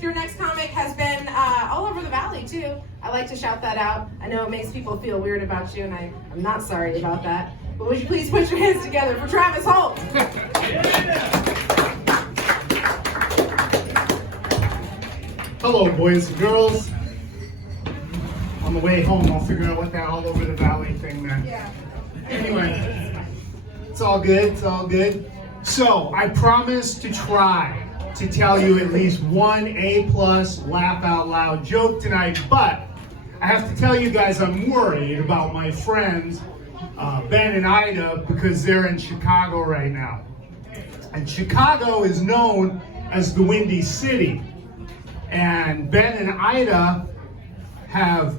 Your next comic has been all over the valley too. I like to shout that out. I know it makes people feel weird about you, and I'm not sorry about that. But would you please put your hands together for Travis Holt? Hello, boys and girls. On the way home, I'll figure out what that all over the valley thing meant. Yeah. Anyway, it's all good. It's all good. So I promise to try to tell you at least one A+ laugh out loud joke tonight, but I have to tell you guys I'm worried about my friends Ben and Ida because they're in Chicago right now. And Chicago is known as the Windy City. And Ben and Ida have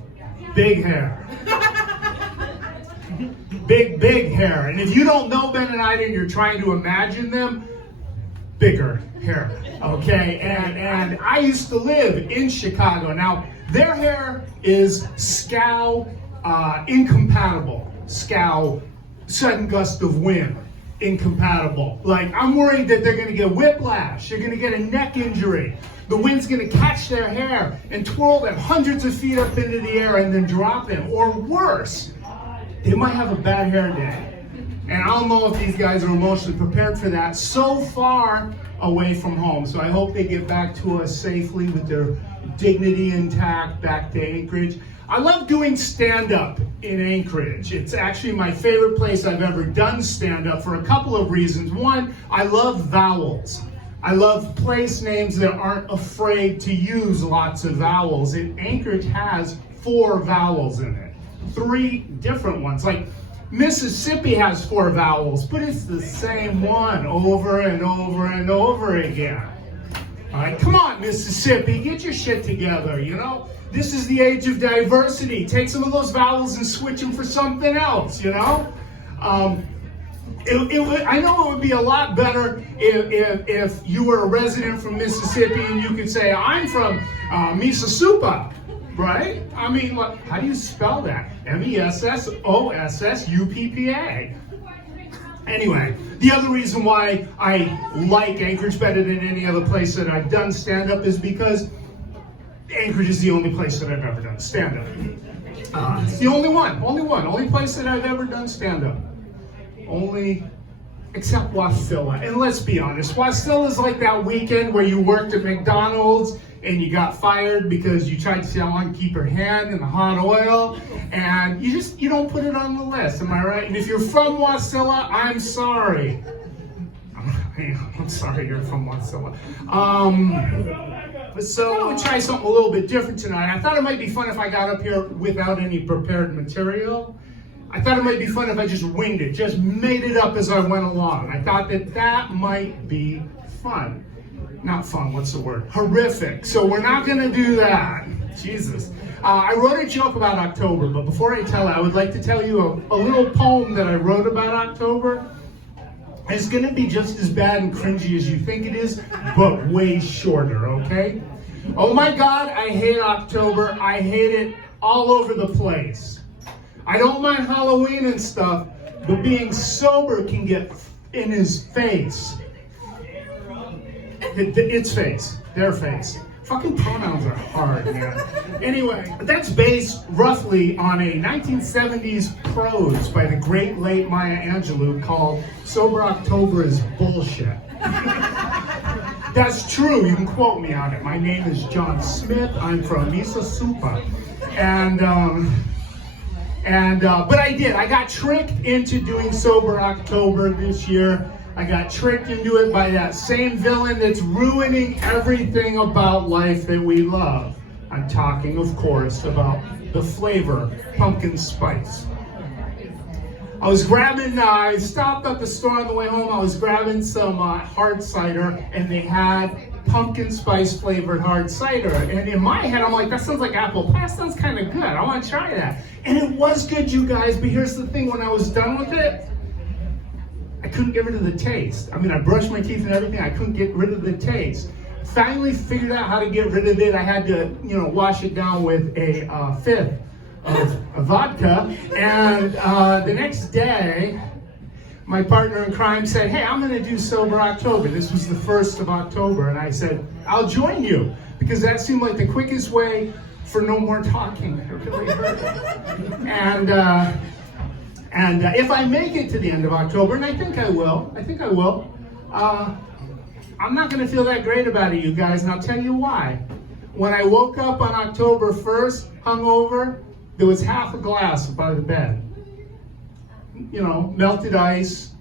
big hair. Big hair. And if you don't know Ben and Ida and you're trying to imagine them, bigger hair, okay? And I used to live in Chicago. Now, their hair is scow incompatible. Scow, sudden gust of wind, incompatible. Like, I'm worried that they're gonna get whiplash. They're gonna get a neck injury. The wind's gonna catch their hair and twirl them hundreds of feet up into the air and then drop them. Or worse, they might have a bad hair day. And I don't know if these guys are emotionally prepared for that. So far away from home. So I hope they get back to us safely with their dignity intact back to Anchorage. I love doing stand-up in Anchorage. It's actually my favorite place I've ever done stand-up for a couple of reasons. One, I love vowels. I love place names that aren't afraid to use lots of vowels. And Anchorage has 4 vowels in it. 3 different ones. Like Mississippi has 4 vowels, but it's the same one over and over and over again. All right, come on, Mississippi, get your shit together, you know? This is the age of diversity. Take some of those vowels and switch them for something else, you know? I know it would be a lot better if you were a resident from Mississippi and you could say, I'm from Mississippi, right? I mean, how do you spell that? Messossusuppa. Anyway, the other reason why I like Anchorage better than any other place that I've done stand-up is because Anchorage is the only place that I've ever done stand-up. It's the only place that I've ever done stand-up. Only, except Wasilla. And let's be honest, Wasilla is like that weekend where you worked at McDonald's and you got fired because you tried so long to keep your hand in the hot oil, and you don't put it on the list, am I right? And if you're from Wasilla, I'm sorry. I'm sorry you're from Wasilla. So I'm gonna try something a little bit different tonight. I thought it might be fun if I got up here without any prepared material. I thought it might be fun if I just winged it, just made it up as I went along. I thought that might be fun. Not fun, what's the word? Horrific. So we're not gonna do that. Jesus. I wrote a joke about October, but before I tell it, I would like to tell you a little poem that I wrote about October. It's gonna be just as bad and cringy as you think it is, but way shorter, okay? Oh my God, I hate October. I hate it all over the place. I don't mind Halloween and stuff, but being sober can get in his face. Its face, their face. Fucking pronouns are hard, man. Anyway, that's based roughly on a 1970s prose by the great late Maya Angelou called Sober October is Bullshit. That's true, you can quote me on it. My name is John Smith, I'm from Mississippi. But I got tricked into doing Sober October this year. I got tricked into it by that same villain that's ruining everything about life that we love. I'm talking, of course, about the flavor, pumpkin spice. I stopped at the store on the way home, I was grabbing some hard cider, and they had pumpkin spice flavored hard cider. And in my head, I'm like, that sounds like apple pie, that sounds kind of good, I want to try that. And it was good, you guys, but here's the thing, when I was done with it, I couldn't get rid of the taste. I mean, I brushed my teeth and everything, I couldn't get rid of the taste. Finally figured out how to get rid of it. I had to, wash it down with a fifth of vodka. And the next day, my partner in crime said, hey, I'm gonna do Sober October. This was the 1st of October. And I said, I'll join you. because that seemed like the quickest way for no more talking. It really hurt. And if I make it to the end of October, and I think I will, I'm not going to feel that great about it, you guys, and I'll tell you why. When I woke up on October 1st, hungover, there was half a glass by the bed. You know, melted ice,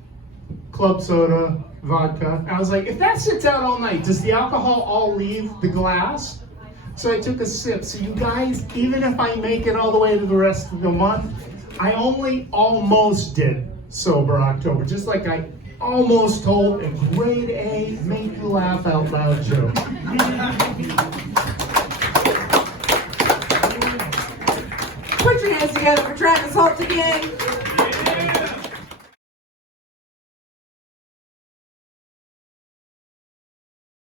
club soda, vodka. I was like, if that sits out all night, does the alcohol all leave the glass? So I took a sip. So you guys, even if I make it all the way to the rest of the month, I only almost did sober October, just like I almost told a grade A, make you laugh out loud joke. Put your hands together for Travis Holt again.